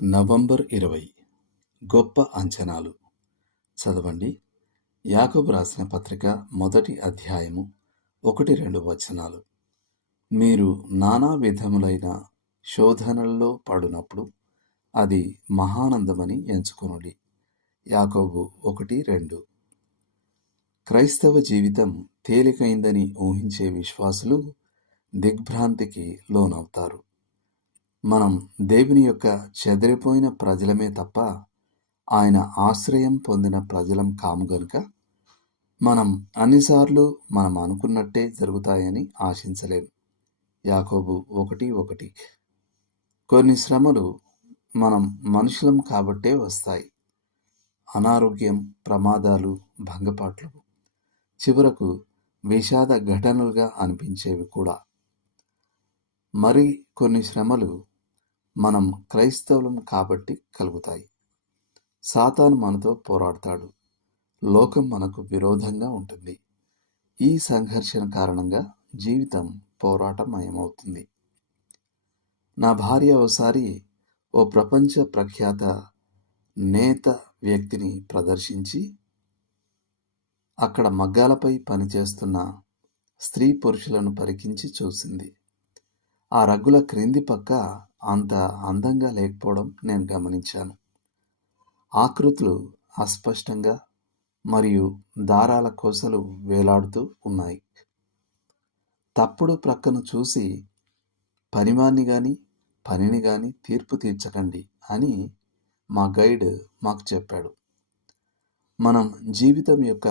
November 20 గొప్ప అంచనాలు. చదవండి. యాకోబు రాసిన పత్రిక 1 అధ్యాయము 1-2 వచనాలు. మీరు నానా విధములైన శోధనల్లో పడునప్పుడు అది మహానందమని ఎంచుకొనుడి. యాకోబు 1:2. క్రైస్తవ జీవితం తేలికైందని ఊహించే విశ్వాసులు దిగ్భ్రాంతికి లోనవుతారు. మనం దేవుని యొక్క చెదిరిపోయిన ప్రజలమే తప్ప ఆయన ఆశ్రయం పొందిన ప్రజలం కాము గనుక మనం అన్నిసార్లు మనం అనుకున్నట్టే జరుగుతాయని ఆశించలేం. యాకోబు 1:1. కొన్ని శ్రమలు మనం మనుషులం కాబట్టే వస్తాయి. అనారోగ్యం, ప్రమాదాలు, భంగపాట్లు, చివరకు విషాద ఘటనలుగా అనిపించేవి కూడా. మరి కొన్ని శ్రమలు మనం క్రైస్తవులం కాబట్టి కలుగుతాయి. సాతాను మనతో పోరాడతాడు. లోకం మనకు విరోధంగా ఉంటుంది. ఈ సంఘర్షణ కారణంగా జీవితం పోరాటమయమవుతుంది. నా భార్య ఓసారి ఓ ప్రపంచ ప్రఖ్యాత నేత వ్యక్తిని ప్రదర్శించి అక్కడ మగ్గాలపై పనిచేస్తున్న స్త్రీ పురుషులను పరికించి చూసింది. ఆ రగ్గుల క్రింది పక్క అంత అందంగా లేకపోవడం నేను గమనించాను. ఆకృతులు అస్పష్టంగా మరియు దారాల కొసలు వేలాడుతూ ఉన్నాయి. తప్పుడు ప్రక్కను చూసి పనివాణ్ణి గాని పనిని గాని తీర్పు తీర్చకండి అని మా గైడ్ మాకు చెప్పాడు. మనం జీవితం యొక్క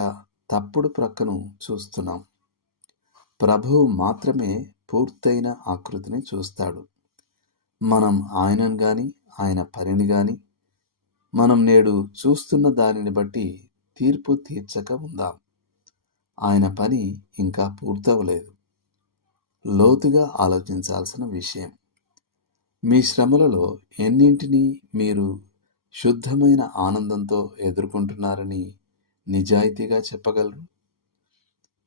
తప్పుడు ప్రక్కను చూస్తున్నాం. ప్రభువు మాత్రమే పూర్తయిన ఆకృతిని చూస్తాడు. మనం ఆయనను గాని ఆయన పనిని గాని మనం నేడు చూస్తున్న దానిని బట్టి తీర్పు తీర్చక ఉందాం. ఆయన పని ఇంకా పూర్తవలేదు. లోతుగా ఆలోచించాల్సిన విషయం. మీ శ్రమలలో ఎన్నింటినీ మీరు శుద్ధమైన ఆనందంతో ఎదుర్కొంటున్నారని నిజాయితీగా చెప్పగలరు?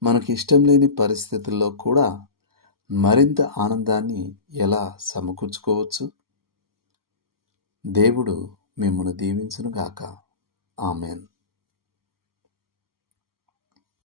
మనకి ఇష్టం లేని పరిస్థితుల్లో కూడా మరింత ఆనందాన్ని ఎలా సమకూర్చుకోవచ్చు? దేవుడు మిమ్మును దీవించునుగాక. ఆమేన్.